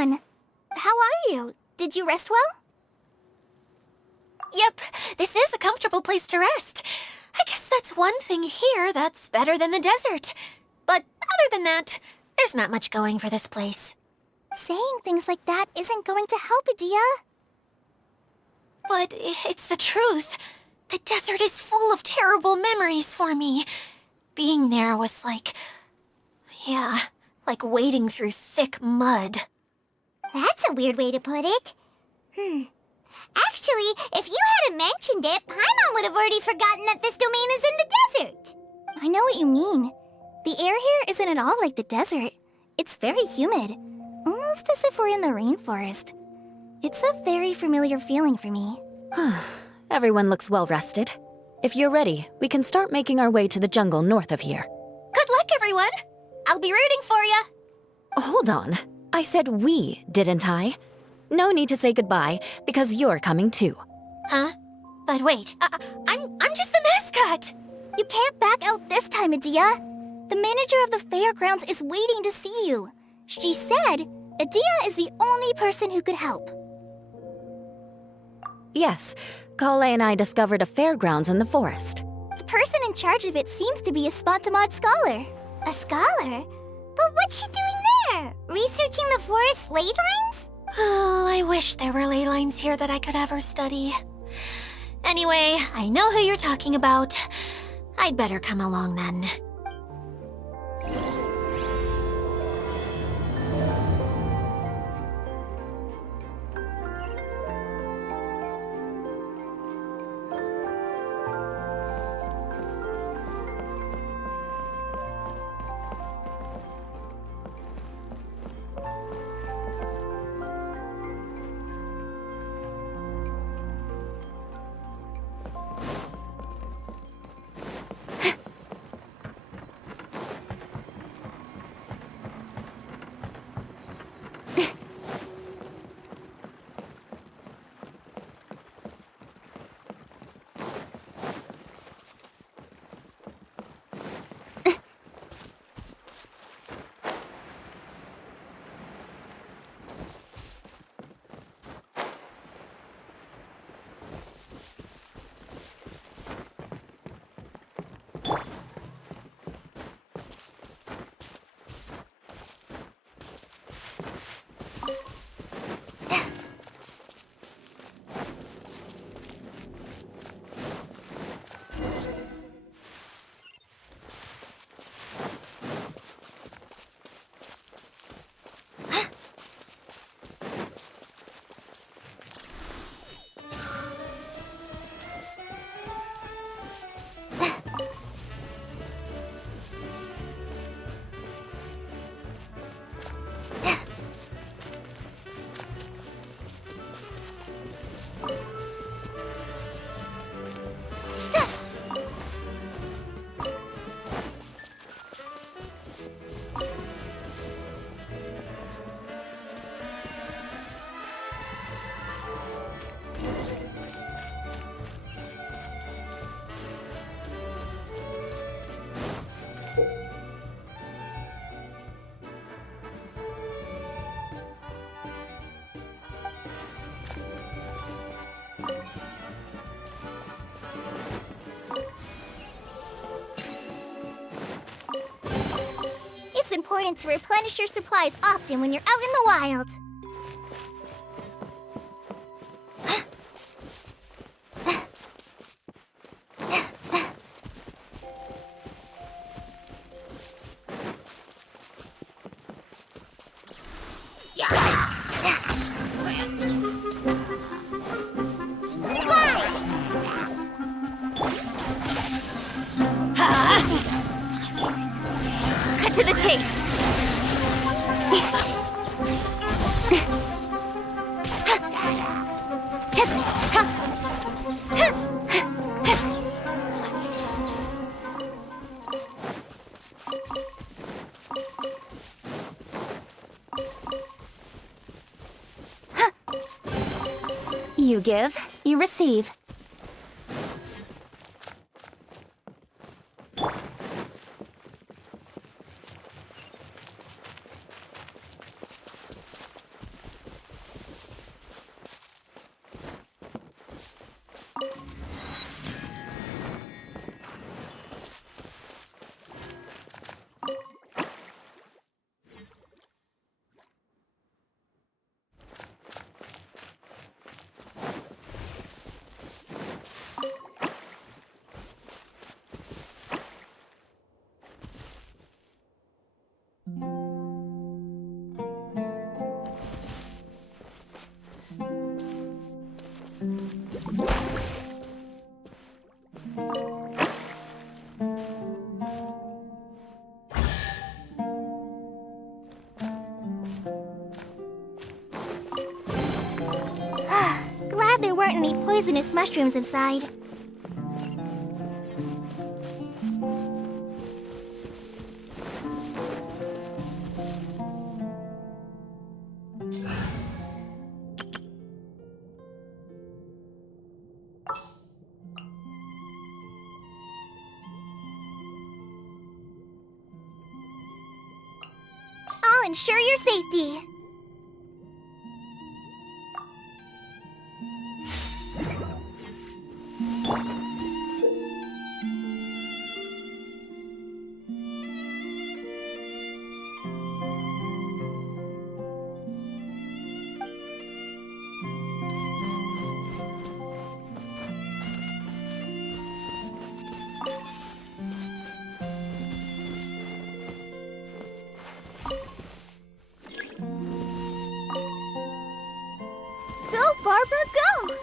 everyone! How are you? Did you rest well? Yep, this is a comfortable place to rest. I guess that's one thing here that's better than the desert. But other than that, there's not much going for this place. Saying things like that isn't going to help, Adia. But it's the truth. The desert is full of terrible memories for me. Being there was like... yeah, like wading through thick mud. That's a weird way to put it. Actually, if you hadn't mentioned it, Paimon would have already forgotten that this domain is in the desert. I know what you mean. The air here isn't at all like the desert. It's very humid, almost as if we're in the rainforest. It's a very familiar feeling for me. Everyone looks well rested. If you're ready, we can start making our way to the jungle north of here. Good luck, everyone! I'll be rooting for you! Hold on. I said we, didn't I? No need to say goodbye, because you're coming too. Huh? But wait, I'm just the mascot! You can't back out this time, Adia. The manager of the fairgrounds is waiting to see you. She said Adia is the only person who could help. Yes, Kale and I discovered a fairgrounds in the forest. The person in charge of it seems to be a Spontamod scholar. A scholar? But what's she doing there? Researching the forest ley lines? Oh, I wish there were ley lines here that I could ever study. Anyway, I know who you're talking about. I'd better come along then. It's important to replenish your supplies often when you're out in the wild. Cut to the chase! You give, you receive. aren't any poisonous mushrooms inside. I'll ensure your safety. Go, Barbara, go!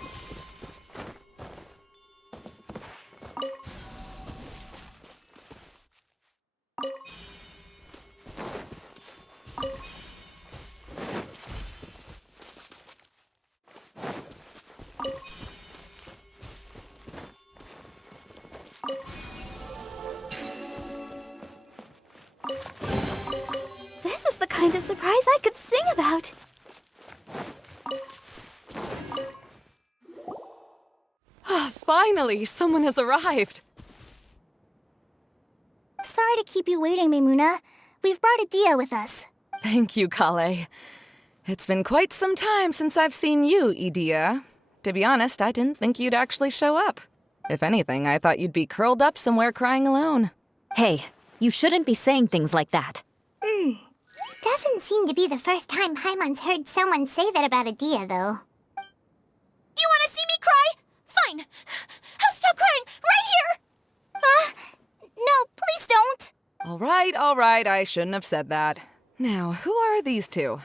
This is the kind of surprise I could sing about. Finally, someone has arrived. Sorry to keep you waiting, Maimuna. We've brought Adia with us. Thank you, Kale. It's been quite some time since I've seen you, Idia. To be honest, I didn't think you'd actually show up. If anything, I thought you'd be curled up somewhere crying alone. Hey, you shouldn't be saying things like that. Doesn't seem to be the first time Paimon's heard someone say that about Adia, though. You want to see me cry? Fine. I'll stop crying right here. No, please don't. All right, I shouldn't have said that. Now, who are these two?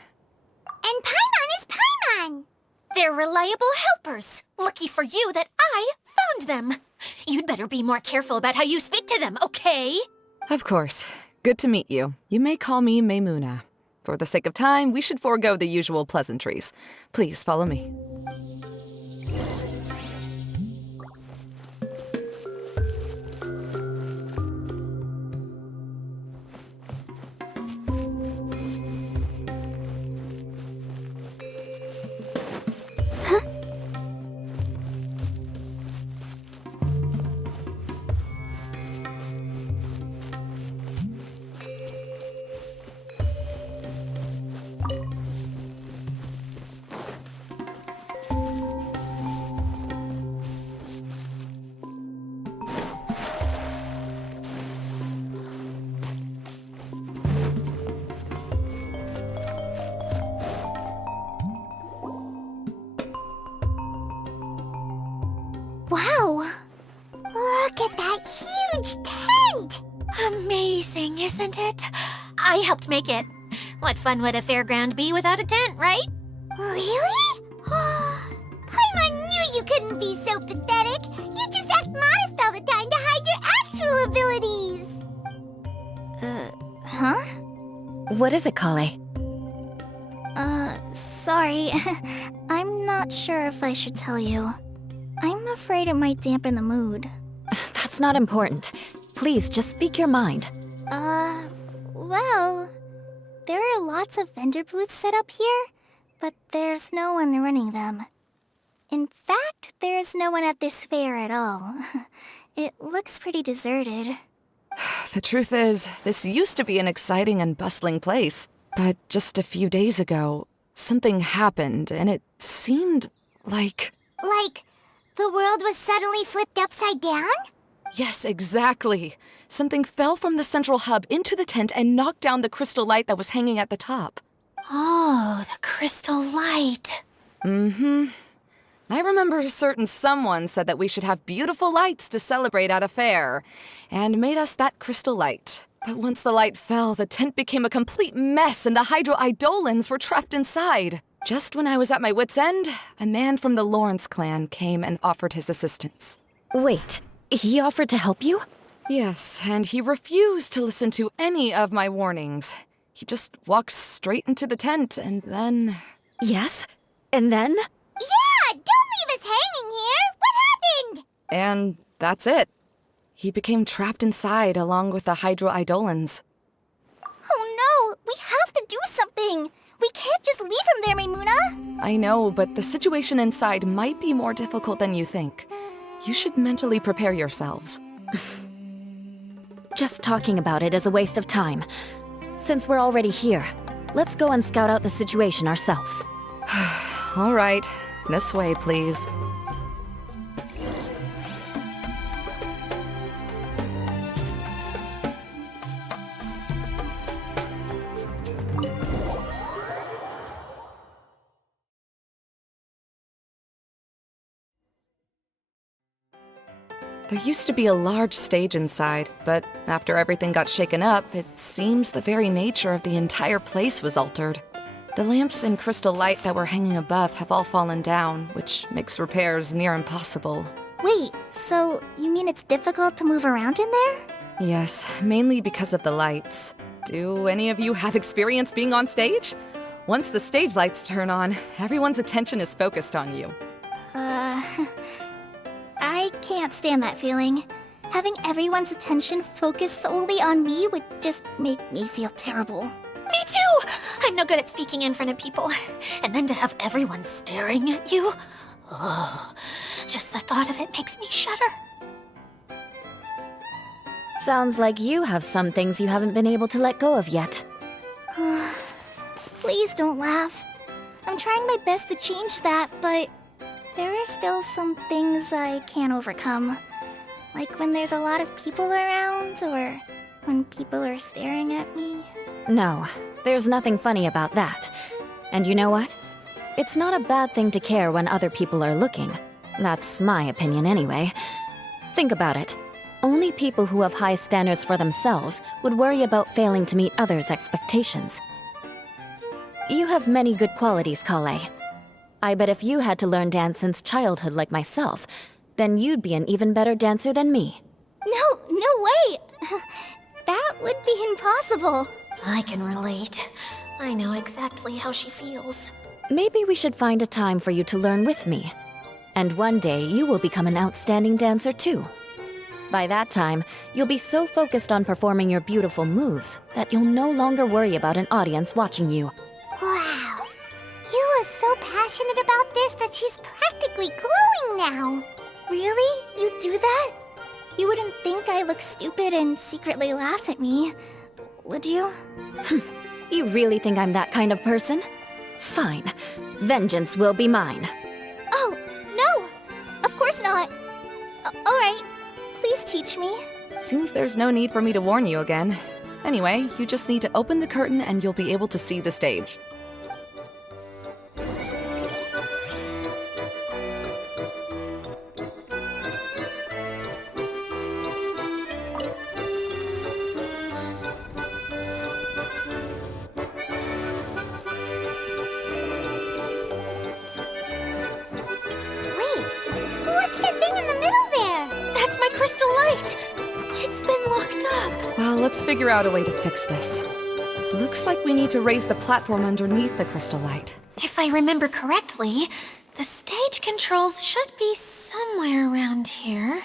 And Paimon is Paimon. They're reliable helpers. Lucky for you that I found them. You'd better be more careful about how you speak to them, okay? Of course. Good to meet you. You may call me Maimuna. For the sake of time, we should forego the usual pleasantries. Please follow me. Wow. Look at that huge tent. Amazing, isn't it? I helped make it. What fun would a fairground be without a tent, right? Really? Paimon knew you couldn't be so pathetic. You just act modest all the time to hide your actual abilities. Huh? What is it, Kale? Sorry. I'm not sure if I should tell you. I'm afraid it might dampen the mood. That's not important. Please, just speak your mind. Well, there are lots of vendor booths set up here, but there's no one running them. In fact, there's no one at this fair at all. It looks pretty deserted. The truth is, this used to be an exciting and bustling place. But just a few days ago, something happened, and it seemed like... Like, the world was suddenly flipped upside down? Yes, exactly. Something fell from the central hub into the tent and knocked down the crystal light that was hanging at the top. Oh, the crystal light. Mm-hmm. I remember a certain someone said that we should have beautiful lights to celebrate at a fair, and made us that crystal light. But once the light fell, the tent became a complete mess and the Hydro-Eidolons were trapped inside. Just when I was at my wit's end, a man from the Lawrence clan came and offered his assistance. Wait, he offered to help you? Yes, and he refused to listen to any of my warnings. He just walked straight into the tent and then... Yes? And then? Yeah, don't leave us here? What happened? And that's it. He became trapped inside along with the Hydro-Eidolons. Oh no! We have to do something! We can't just leave him there, Maimuna! I know, but the situation inside might be more difficult than you think. You should mentally prepare yourselves. Just talking about it is a waste of time. Since we're already here, let's go and scout out the situation ourselves. All right, this way, please. There used to be a large stage inside, but after everything got shaken up, it seems the very nature of the entire place was altered. The lamps and crystal light that were hanging above have all fallen down, which makes repairs near impossible. Wait, so you mean it's difficult to move around in there? Yes, mainly because of the lights. Do any of you have experience being on stage? Once the stage lights turn on, everyone's attention is focused on you. I can't stand that feeling. Having everyone's attention focused solely on me would just make me feel terrible. Me too! I'm no good at speaking in front of people. And then to have everyone staring at you. Oh, just the thought of it makes me shudder. Sounds like you have some things you haven't been able to let go of yet. Please don't laugh. I'm trying my best to change that, but there are still some things I can't overcome. Like when there's a lot of people around, or when people are staring at me. No, there's nothing funny about that. And you know what? It's not a bad thing to care when other people are looking. That's my opinion anyway. Think about it. Only people who have high standards for themselves would worry about failing to meet others' expectations. You have many good qualities, Kale. I bet if you had to learn dance since childhood like myself, then you'd be an even better dancer than me. No way! That would be impossible. I can relate. I know exactly how she feels. Maybe we should find a time for you to learn with me. And one day you will become an outstanding dancer too. By that time, you'll be so focused on performing your beautiful moves that you'll no longer worry about an audience watching you. Wow. You are so passionate about this that she's practically glowing now. Really? You do that? You wouldn't think I look stupid and secretly laugh at me, would you? You really think I'm that kind of person? Fine. Vengeance will be mine. Oh, no! Of course not. Alright, please teach me. Seems there's no need for me to warn you again. Anyway, you just need to open the curtain and you'll be able to see the stage. What's that thing in the middle there? That's my crystal light! It's been locked up. Well, let's figure out a way to fix this. Looks like we need to raise the platform underneath the crystal light. If I remember correctly, the stage controls should be somewhere around here.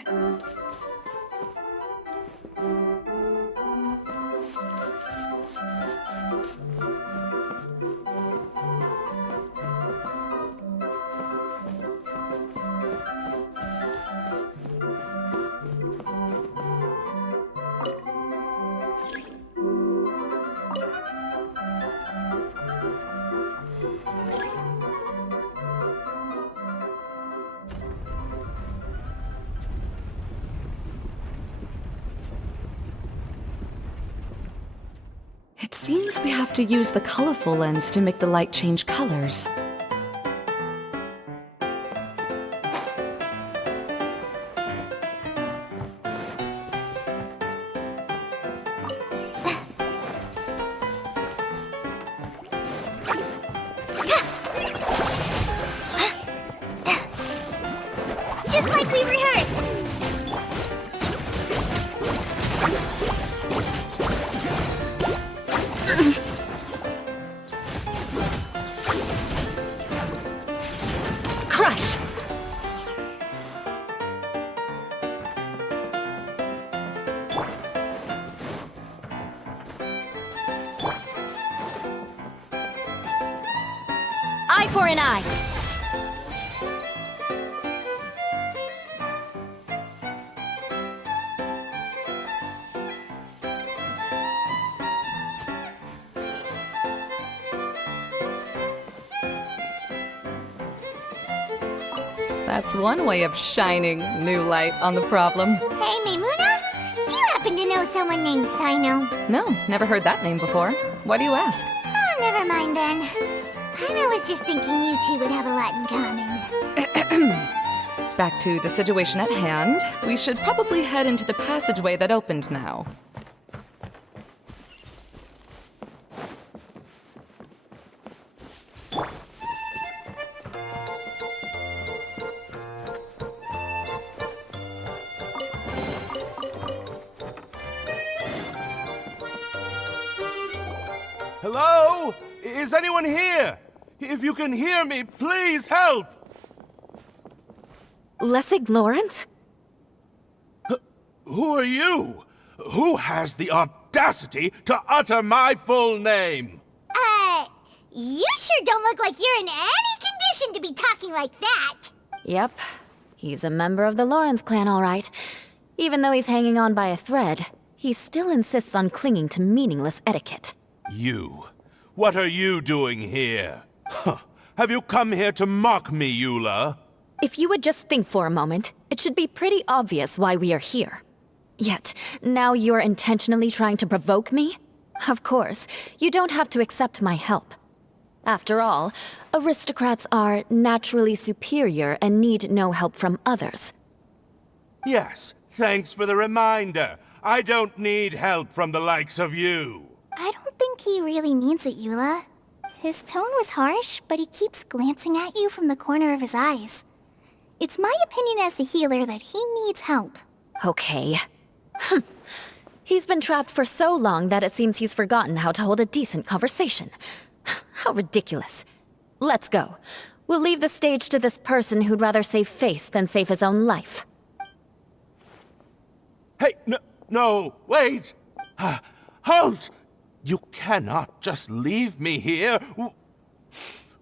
It seems we have to use the colorful lens to make the light change colors. Just like we rehearsed. Crush! Eye for an eye. That's one way of shining new light on the problem. Hey, Maimuna? Do you happen to know someone named Sino? No, never heard that name before. Why do you ask? Oh, never mind then. I was just thinking you two would have a lot in common. Back to the situation at hand. We should probably head into the passageway that opened now. Hello? Is anyone here? If you can hear me, please help! Lessig Lawrence? Who are you? Who has the audacity to utter my full name? You sure don't look like you're in any condition to be talking like that. Yep. He's a member of the Lawrence clan, all right. Even though he's hanging on by a thread, he still insists on clinging to meaningless etiquette. You. What are you doing here? Huh. Have you come here to mock me, Eula? If you would just think for a moment, it should be pretty obvious why we are here. Yet, now you're intentionally trying to provoke me? Of course, you don't have to accept my help. After all, aristocrats are naturally superior and need no help from others. Yes, thanks for the reminder. I don't need help from the likes of you. I don't think he really means it, Eula. His tone was harsh, but he keeps glancing at you from the corner of his eyes. It's my opinion as the healer that he needs help. Okay. He's been trapped for so long that it seems he's forgotten how to hold a decent conversation. How ridiculous. Let's go. We'll leave the stage to this person who'd rather save face than save his own life. Hey, no, wait! Halt! You cannot just leave me here.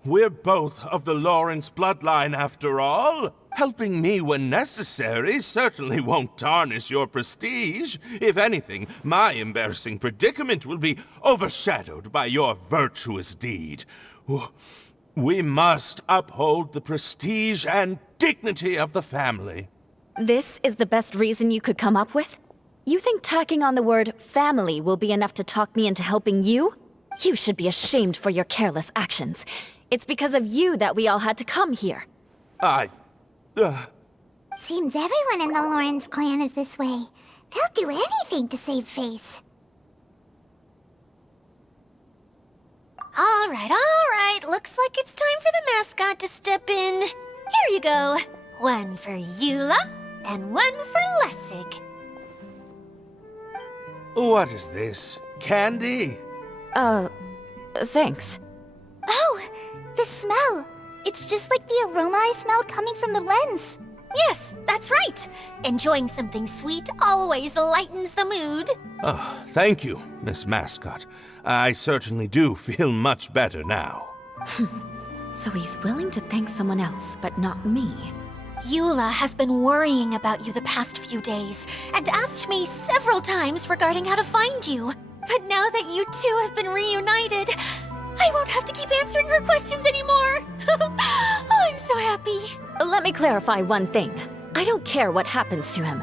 We're both of the Lawrence bloodline, after all. Helping me when necessary certainly won't tarnish your prestige. If anything, my embarrassing predicament will be overshadowed by your virtuous deed. We must uphold the prestige and dignity of the family. This is the best reason you could come up with? You think tacking on the word family will be enough to talk me into helping you? You should be ashamed for your careless actions. It's because of you that we all had to come here. Seems everyone in the Lawrence clan is this way. They'll do anything to save face. All right. Looks like it's time for the mascot to step in. Here you go. One for Eula, and one for Lessig. What is this? Candy? Thanks. Oh, the smell. It's just like the aroma I smelled coming from the lens. Yes, that's right. Enjoying something sweet always lightens the mood. Oh, thank you, Miss Mascot. I certainly do feel much better now. So he's willing to thank someone else, but not me. Eula has been worrying about you the past few days and asked me several times regarding how to find you. But now that you two have been reunited, I won't have to keep answering her questions anymore. Oh, I'm so happy. Let me clarify one thing. I don't care what happens to him.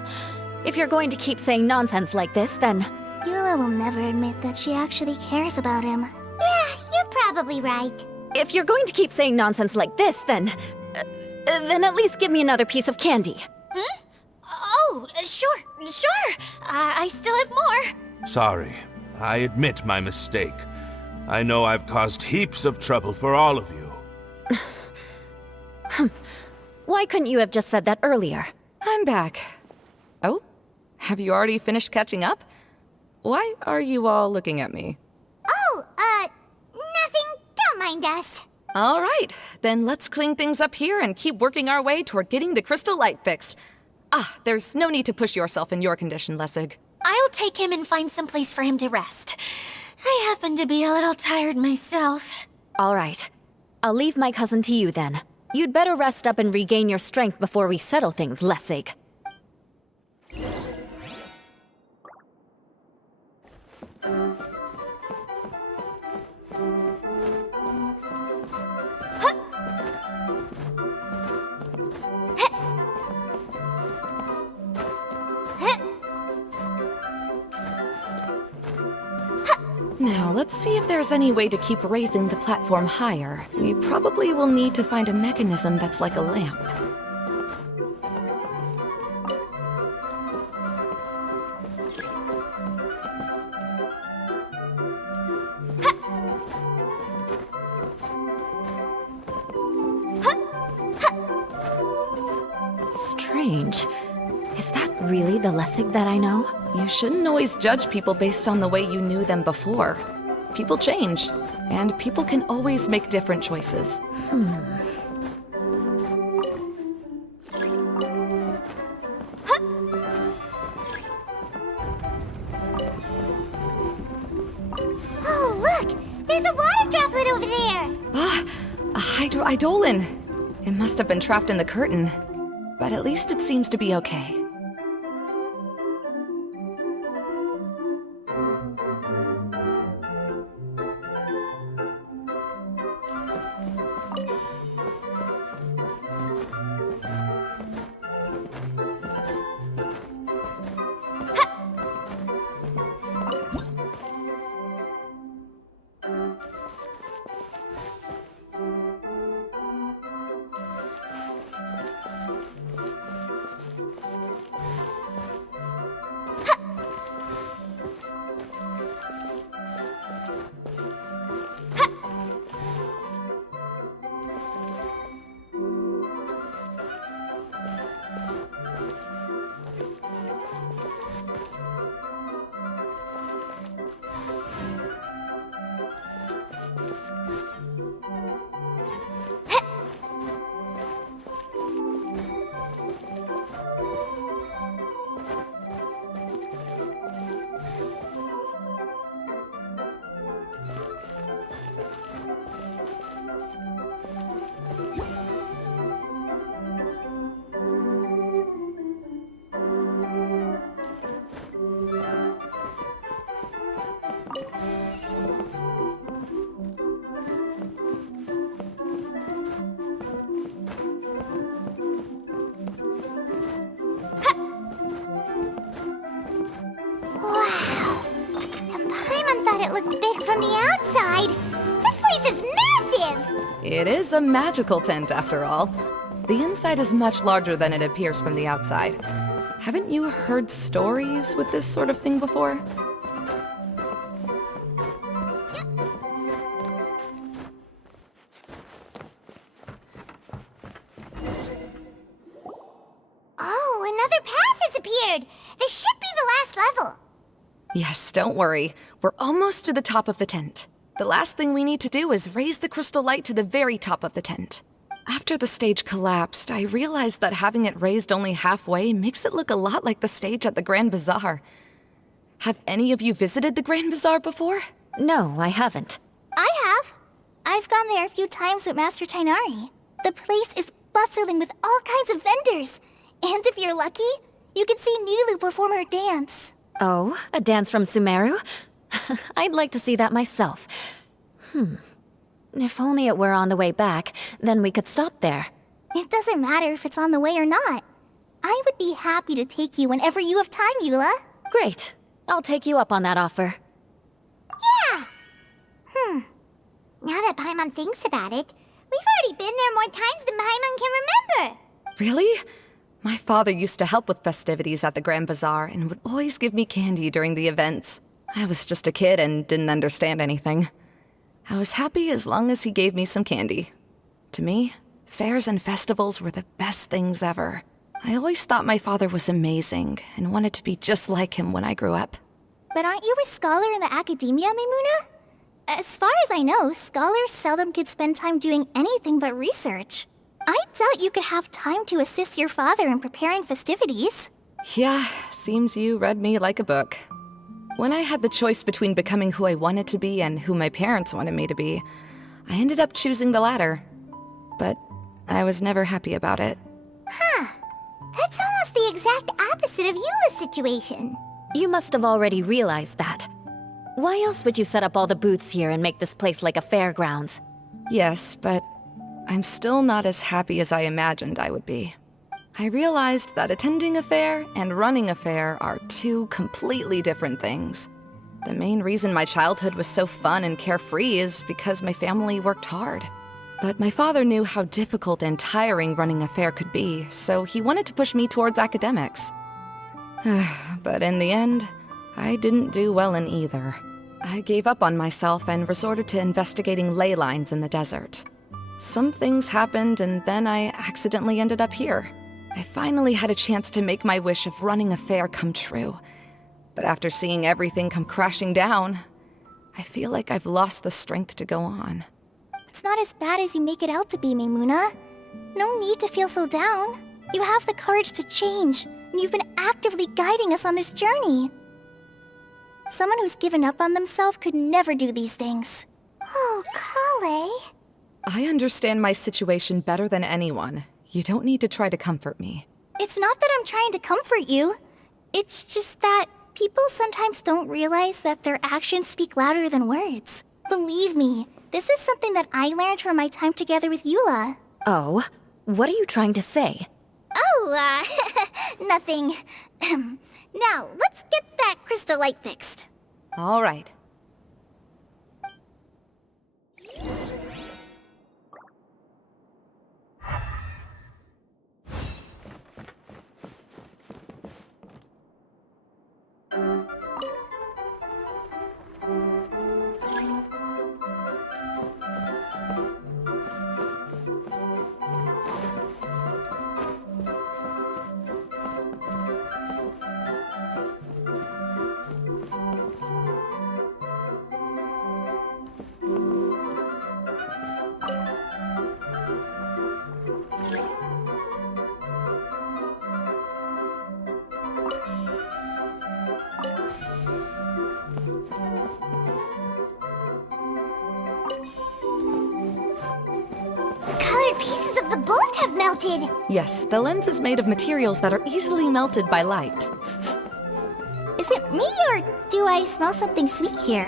If you're going to keep saying nonsense like this, then... Eula will never admit that she actually cares about him. Yeah, you're probably right. If you're going to keep saying nonsense like this, then at least give me another piece of candy. Hmm? Oh, sure. I still have more. Sorry. I admit my mistake. I know I've caused heaps of trouble for all of you. Why couldn't you have just said that earlier? I'm back. Oh? Have you already finished catching up? Why are you all looking at me? Oh, nothing. Don't mind us. All right, then let's clean things up here and keep working our way toward getting the crystal light fixed. There's no need to push yourself in your condition, Lessig. I'll take him and find some place for him to rest. I happen to be a little tired myself. All right. I'll leave my cousin to you then. You'd better rest up and regain your strength before we settle things, Lessig. Now, let's see if there's any way to keep raising the platform higher. We probably will need to find a mechanism that's like a lamp. Strange. Is that really the Lessig that I know? You shouldn't always judge people based on the way you knew them before. People change, and people can always make different choices. Oh, look! There's a water droplet over there! Ah, a hydroidolin! It must have been trapped in the curtain. But at least it seems to be okay. It looked big from the outside. This place is massive! It is a magical tent, after all. The inside is much larger than it appears from the outside. Haven't you heard stories with this sort of thing before? Oh, another path has appeared! This should be the last level! Yes, don't worry. We're almost to the top of the tent. The last thing we need to do is raise the crystal light to the very top of the tent. After the stage collapsed, I realized that having it raised only halfway makes it look a lot like the stage at the Grand Bazaar. Have any of you visited the Grand Bazaar before? No, I haven't. I have. I've gone there a few times with Master Tainari. The place is bustling with all kinds of vendors. And if you're lucky, you can see Nilu perform her dance. Oh, a dance from Sumeru? I'd like to see that myself. If only it were on the way back, then we could stop there. It doesn't matter if it's on the way or not. I would be happy to take you whenever you have time, Eula. Great. I'll take you up on that offer. Yeah! Now that Paimon thinks about it, we've already been there more times than Paimon can remember. Really? My father used to help with festivities at the Grand Bazaar and would always give me candy during the events. I was just a kid and didn't understand anything. I was happy as long as he gave me some candy. To me, fairs and festivals were the best things ever. I always thought my father was amazing and wanted to be just like him when I grew up. But aren't you a scholar in the academia, Mimuna? As far as I know, scholars seldom could spend time doing anything but research. I doubt you could have time to assist your father in preparing festivities. Yeah, seems you read me like a book. When I had the choice between becoming who I wanted to be and who my parents wanted me to be, I ended up choosing the latter. But I was never happy about it. That's almost the exact opposite of Eula's situation. You must have already realized that. Why else would you set up all the booths here and make this place like a fairgrounds? Yes, but I'm still not as happy as I imagined I would be. I realized that attending a fair and running a fair are two completely different things. The main reason my childhood was so fun and carefree is because my family worked hard. But my father knew how difficult and tiring running a fair could be, so he wanted to push me towards academics. But in the end, I didn't do well in either. I gave up on myself and resorted to investigating ley lines in the desert. Some things happened, and then I accidentally ended up here. I finally had a chance to make my wish of running a fair come true. But after seeing everything come crashing down, I feel like I've lost the strength to go on. It's not as bad as you make it out to be, Maimuna. No need to feel so down. You have the courage to change, and you've been actively guiding us on this journey. Someone who's given up on themselves could never do these things. Oh, Kale. I understand my situation better than anyone. You don't need to try to comfort me. It's not that I'm trying to comfort you. It's just that people sometimes don't realize that their actions speak louder than words. Believe me, this is something that I learned from my time together with Eula. Oh? What are you trying to say? Oh, nothing. Now, let's get that crystal light fixed. All right. Pieces of the bolt have melted. Yes, the lens is made of materials that are easily melted by light. Is it me, or do I smell something sweet here?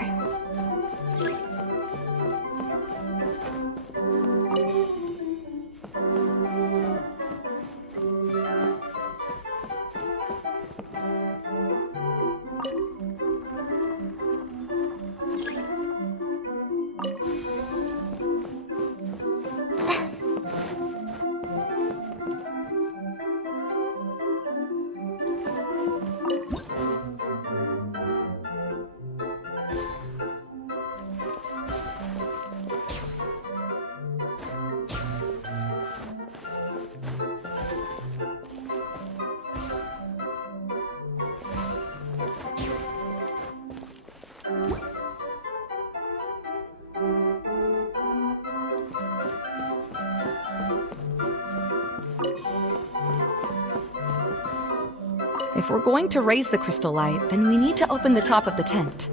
If we're going to raise the crystal light, then we need to open the top of the tent.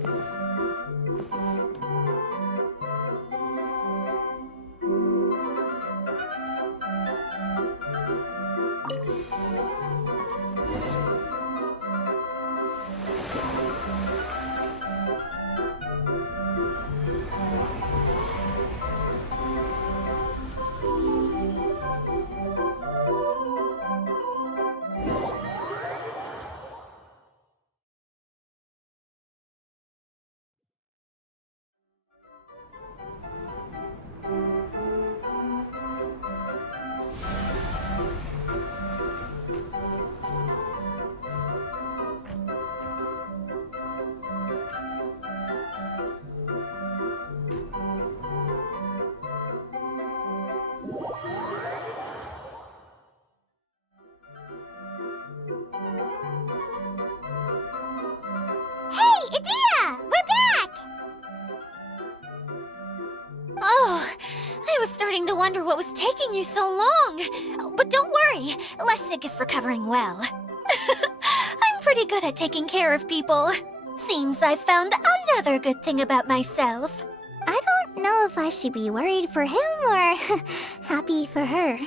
Hey, Idea! We're back! Oh, I was starting to wonder what was taking you so long. But don't worry, Lessig is recovering well. I'm pretty good at taking care of people. Seems I've found another good thing about myself. I don't don't know if I should be worried for him or happy for her.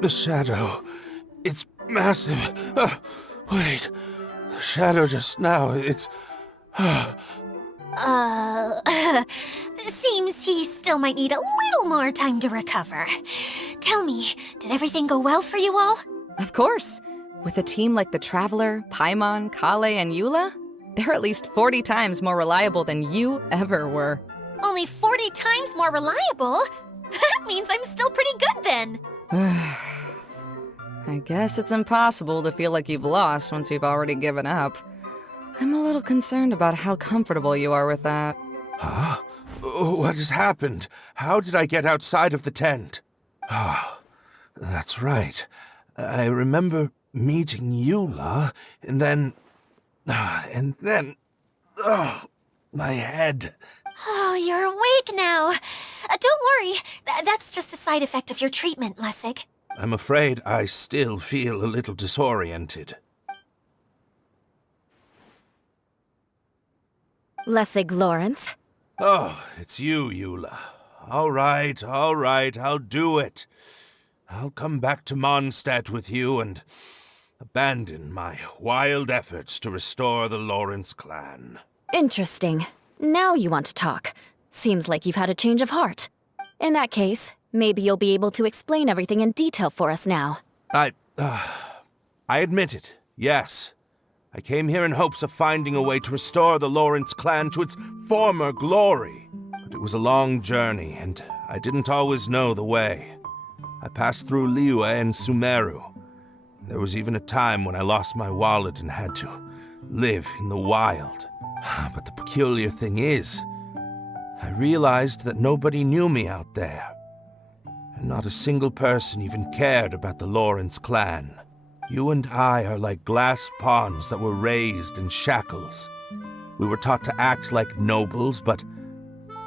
The shadow. It's massive. Wait. The shadow just now, it's... Seems he still might need a little more time to recover. Tell me, did everything go well for you all? Of course. With a team like the Traveler, Paimon, Kale, and Eula, they're at least 40 times more reliable than you ever were. Only 40 times more reliable? That means I'm still pretty good then. I guess it's impossible to feel like you've lost once you've already given up. I'm a little concerned about how comfortable you are with that. Huh? What has happened? How did I get outside of the tent? Ah, that's right. I remember meeting Eula, and then... my head. Oh, you're awake now. Don't worry, that's just a side effect of your treatment, Lessig. I'm afraid I still feel a little disoriented. Lessig Lawrence? Oh, it's you, Eula. All right, I'll do it. I'll come back to Mondstadt with you and abandon my wild efforts to restore the Lawrence clan. Interesting. Now you want to talk. Seems like you've had a change of heart. In that case, maybe you'll be able to explain everything in detail for us now. I admit it, yes. I came here in hopes of finding a way to restore the Lawrence clan to its former glory. But it was a long journey, and I didn't always know the way. I passed through Liyue and Sumeru. There was even a time when I lost my wallet and had to live in the wild. But the peculiar thing is, I realized that nobody knew me out there. And not a single person even cared about the Lawrence clan. You and I are like glass pawns that were raised in shackles. We were taught to act like nobles, but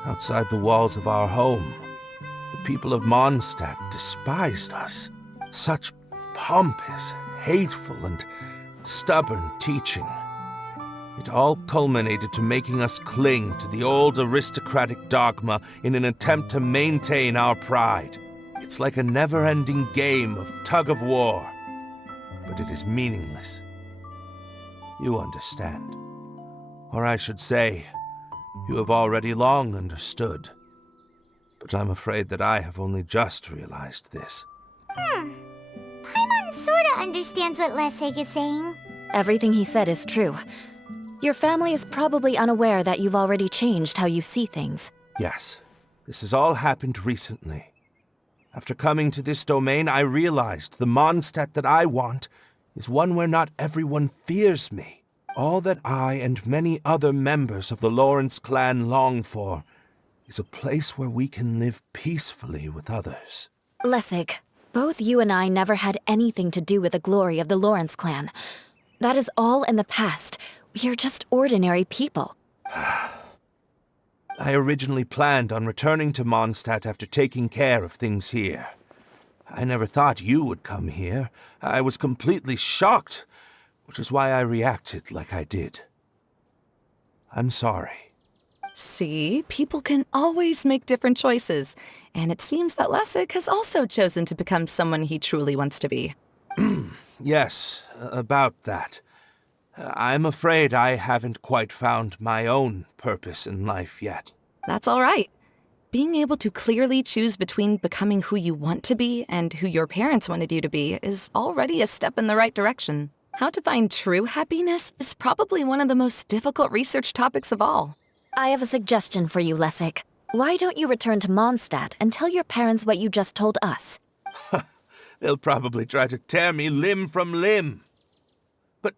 outside the walls of our home, the people of Mondstadt despised us. Such pompous, hateful, and stubborn teaching. It all culminated to making us cling to the old aristocratic dogma in an attempt to maintain our pride. It's like a never-ending game of tug-of-war, but it is meaningless. You understand. Or I should say, you have already long understood. But I'm afraid that I have only just realized this. Paimon sorta understands what Lessig is saying. Everything he said is true. Your family is probably unaware that you've already changed how you see things. Yes, this has all happened recently. After coming to this domain, I realized the Mondstadt that I want is one where not everyone fears me. All that I and many other members of the Lawrence clan long for is a place where we can live peacefully with others. Lessig, both you and I never had anything to do with the glory of the Lawrence clan. That is all in the past. We are just ordinary people. I originally planned on returning to Mondstadt after taking care of things here. I never thought you would come here. I was completely shocked, which is why I reacted like I did. I'm sorry. See, people can always make different choices, and it seems that Lessig has also chosen to become someone he truly wants to be. Yes, about that. I'm afraid I haven't quite found my own purpose in life yet. That's all right. Being able to clearly choose between becoming who you want to be and who your parents wanted you to be is already a step in the right direction. How to find true happiness is probably one of the most difficult research topics of all. I have a suggestion for you, Lessig. Why don't you return to Mondstadt and tell your parents what you just told us? They'll probably try to tear me limb from limb. But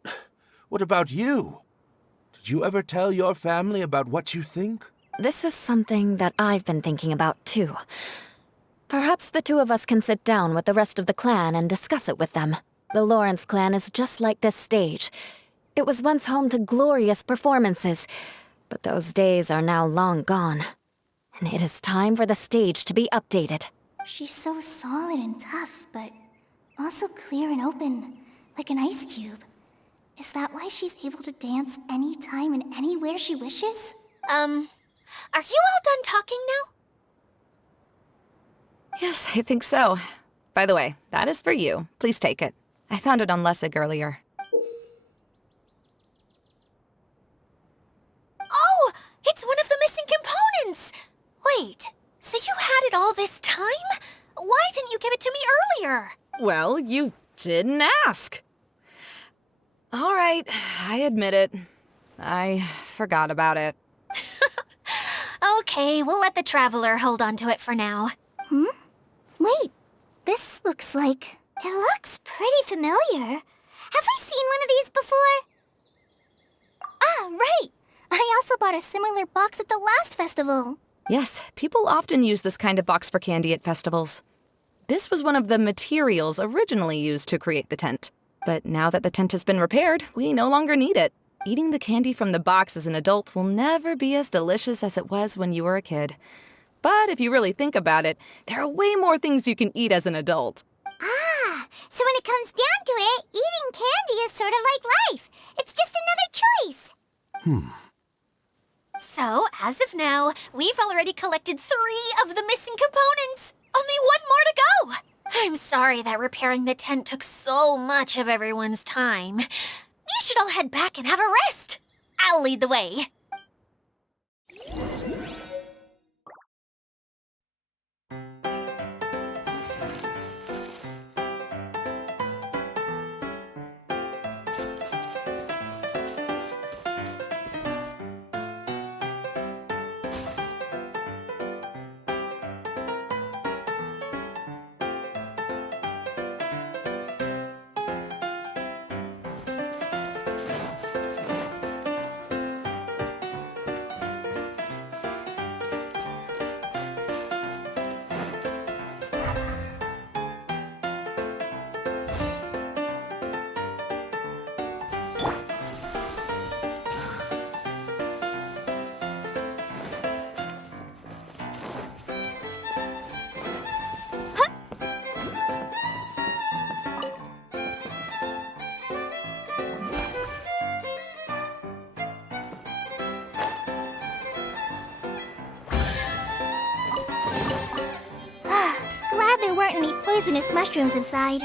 what about you? Did you ever tell your family about what you think? This is something that I've been thinking about, too. Perhaps the two of us can sit down with the rest of the clan and discuss it with them. The Lawrence clan is just like this stage. It was once home to glorious performances, but those days are now long gone. And it is time for the stage to be updated. She's so solid and tough, but also clear and open, like an ice cube. Is that why she's able to dance anytime and anywhere she wishes? Are you all done talking now? Yes, I think so. By the way, that is for you. Please take it. I found it on Lessig earlier. Oh, it's one of the missing components! Wait, so you had it all this time? Why didn't you give it to me earlier? Well, you didn't ask. All right, I admit it. I forgot about it. Okay, we'll let the Traveler hold on to it for now. Wait, this looks like... It looks pretty familiar. Have we seen one of these before? Ah, right! I also bought a similar box at the last festival. Yes, people often use this kind of box for candy at festivals. This was one of the materials originally used to create the tent. But now that the tent has been repaired, we no longer need it. Eating the candy from the box as an adult will never be as delicious as it was when you were a kid. But if you really think about it, there are way more things you can eat as an adult. Ah, so when it comes down to it, eating candy is sort of like life. It's just another choice. So, as of now, we've already collected 3 of the missing components. Only 1 more to go. I'm sorry that repairing the tent took so much of everyone's time. You should all head back and have a rest. I'll lead the way. Glad there weren't any poisonous mushrooms inside.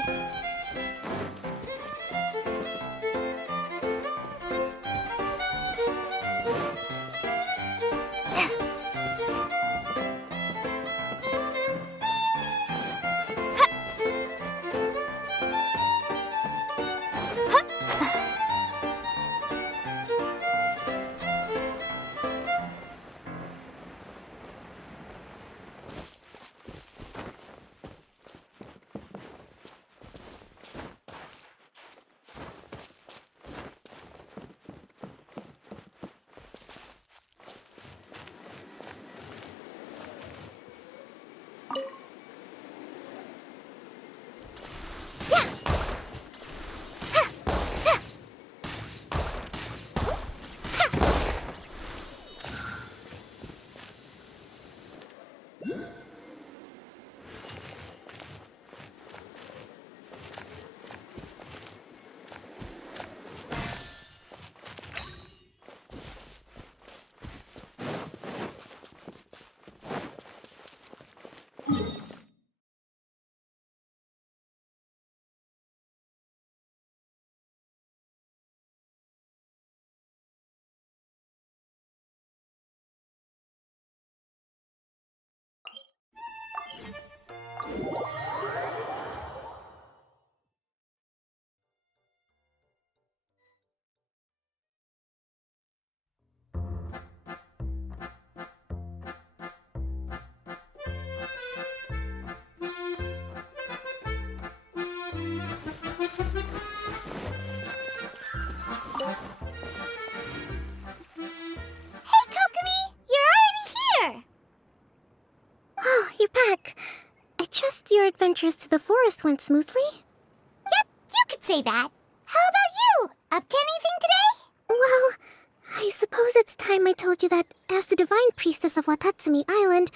Your adventures to the forest went smoothly? Yep, you could say that. How about you? Up to anything today? Well, I suppose it's time I told you that as the divine priestess of Watatsumi Island,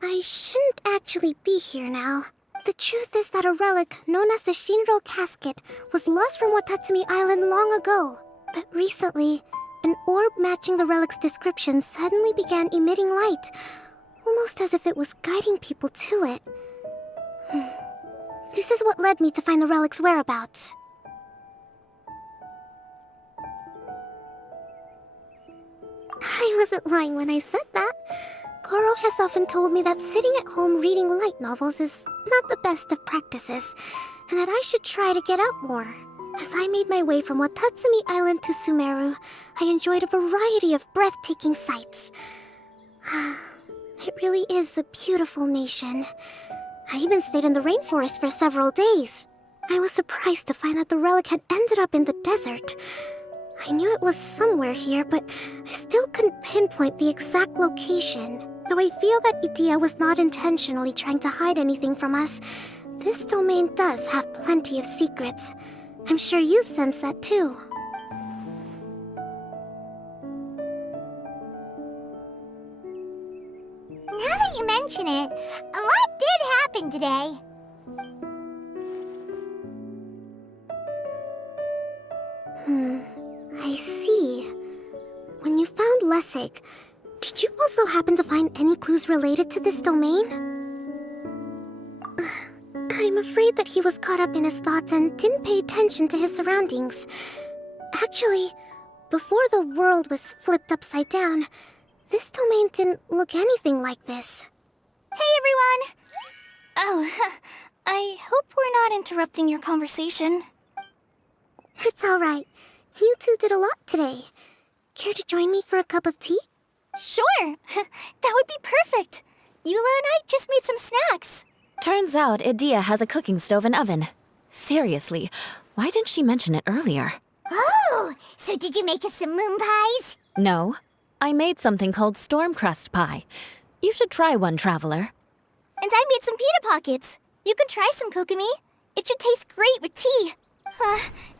I shouldn't actually be here now. The truth is that a relic known as the Shinro casket was lost from Watatsumi Island long ago. But recently, an orb matching the relic's description suddenly began emitting light, almost as if it was guiding people to it. This is what led me to find the relic's whereabouts. I wasn't lying when I said that. Goro has often told me that sitting at home reading light novels is not the best of practices, and that I should try to get out more. As I made my way from Watatsumi Island to Sumeru, I enjoyed a variety of breathtaking sights. It really is a beautiful nation. I even stayed in the rainforest for several days. I was surprised to find that the relic had ended up in the desert. I knew it was somewhere here, but I still couldn't pinpoint the exact location. Though I feel that Idia was not intentionally trying to hide anything from us, this domain does have plenty of secrets. I'm sure you've sensed that too. Now that you mention it, a lot did happen today. I see. When you found Lessig, did you also happen to find any clues related to this domain? I'm afraid that he was caught up in his thoughts and didn't pay attention to his surroundings. Actually, before the world was flipped upside down, this domain didn't look anything like this. Hey, everyone! Oh, I hope we're not interrupting your conversation. It's alright. You two did a lot today. Care to join me for a cup of tea? Sure! That would be perfect! Eula and I just made some snacks. Turns out Idia has a cooking stove and oven. Seriously, why didn't she mention it earlier? Oh, so did you make us some moon pies? No, I made something called storm crust pie. You should try one, Traveler. And I made some pita pockets. You can try some, Kokomi. It should taste great with tea.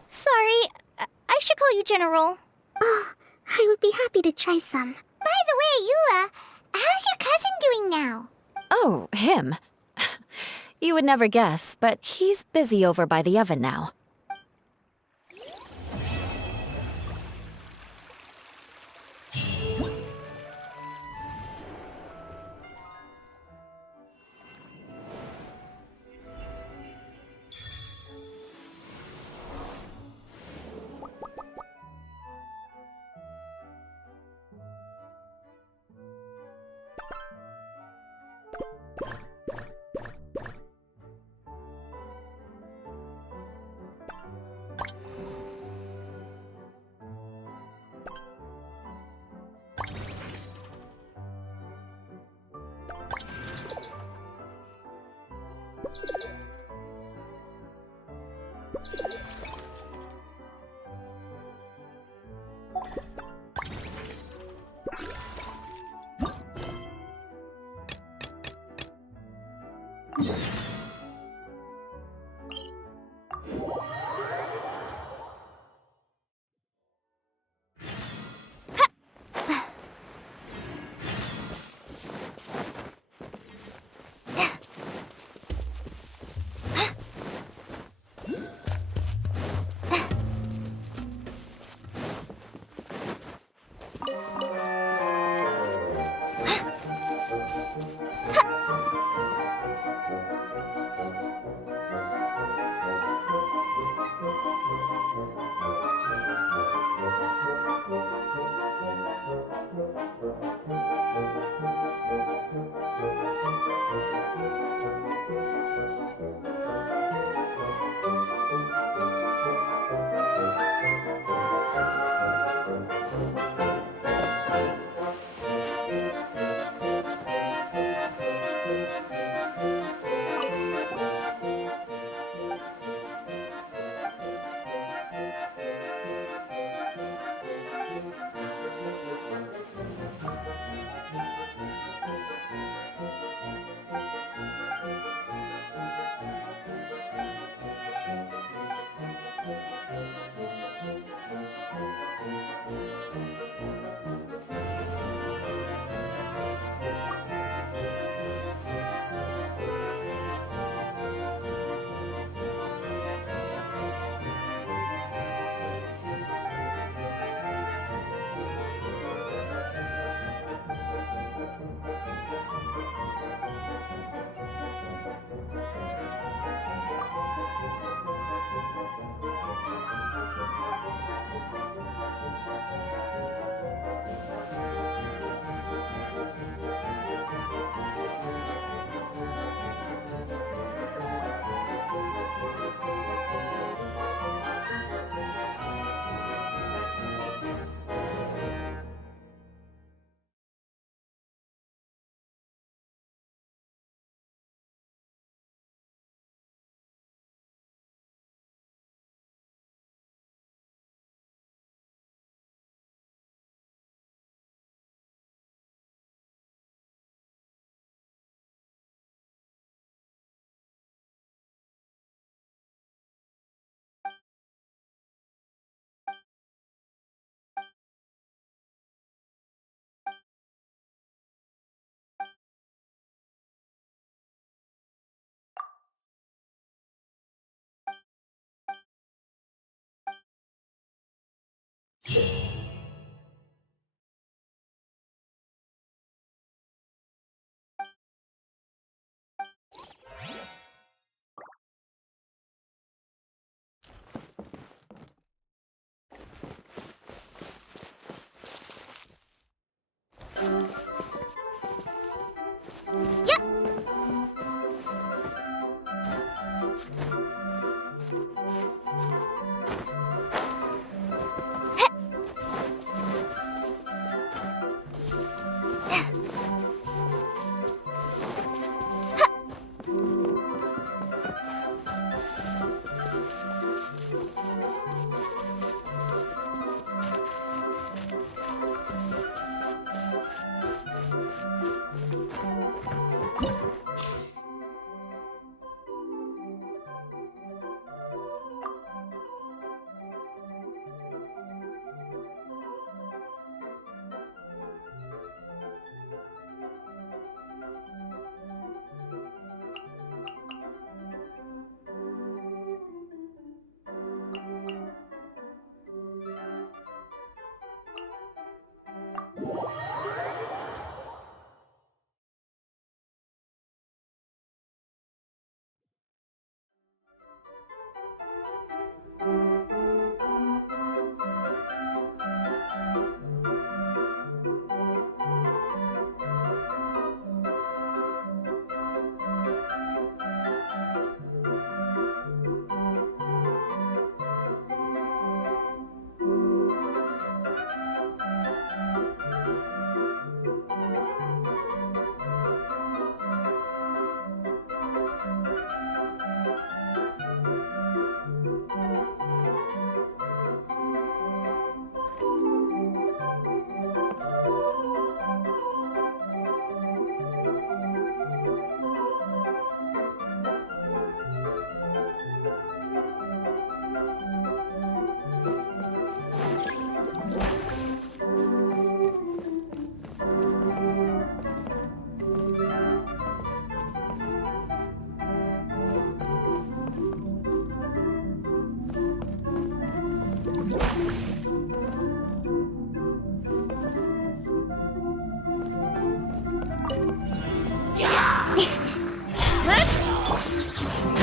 Sorry, I should call you General. Oh, I would be happy to try some. By the way, Eula, how's your cousin doing now? Oh, him. You would never guess, but he's busy over by the oven now.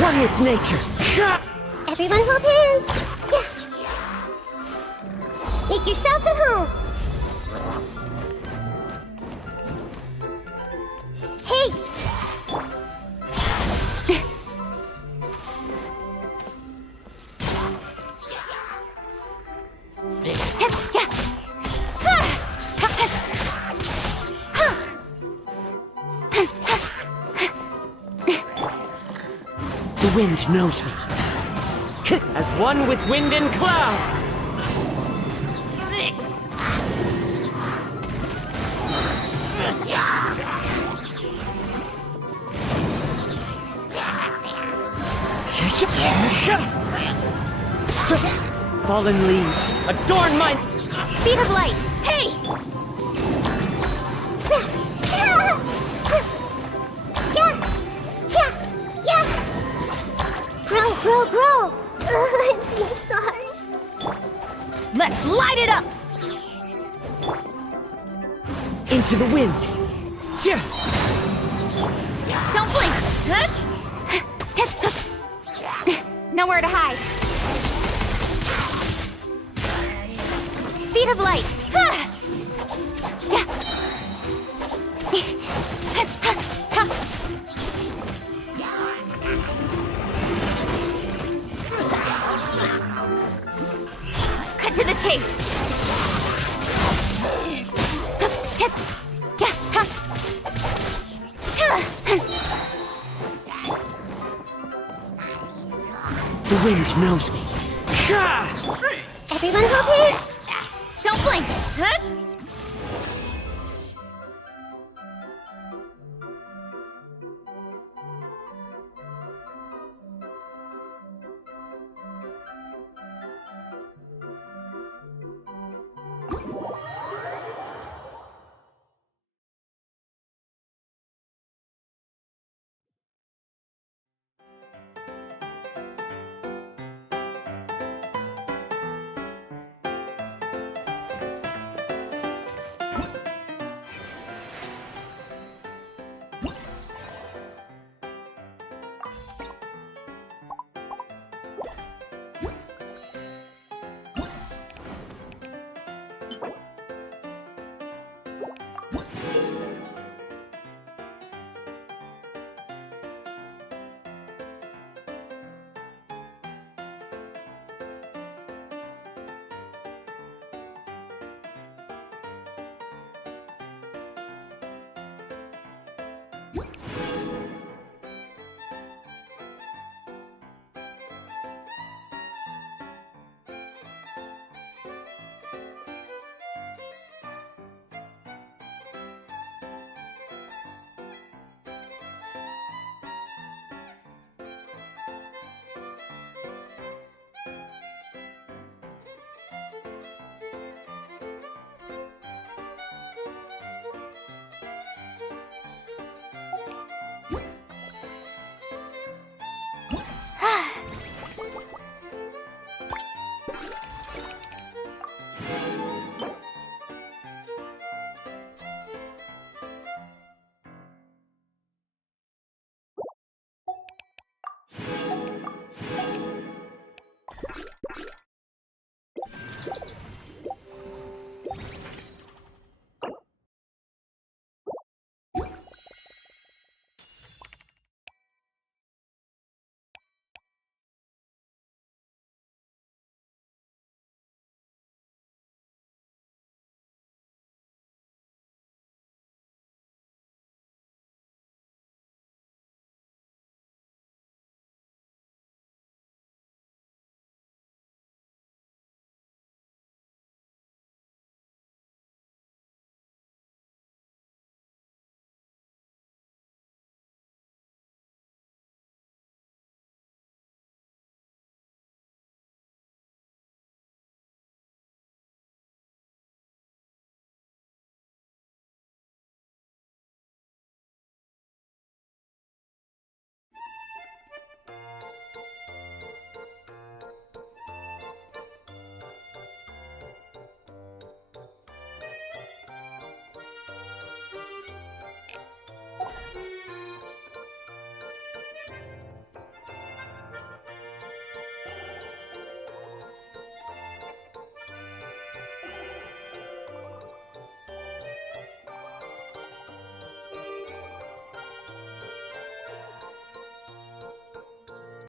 One with nature. Everyone hold hands. Yeah. Make yourselves at home. Hey! The wind knows me. As one with wind and cloud. Fallen leaves adorn my... Speed of light! Hey! Grow! I'm seeing stars. Let's light it up! Into the wind. Don't blink! Nowhere to hide. Speed of light! Cut to the chase! The wind knows me. Everyone hold hands. Don't blink!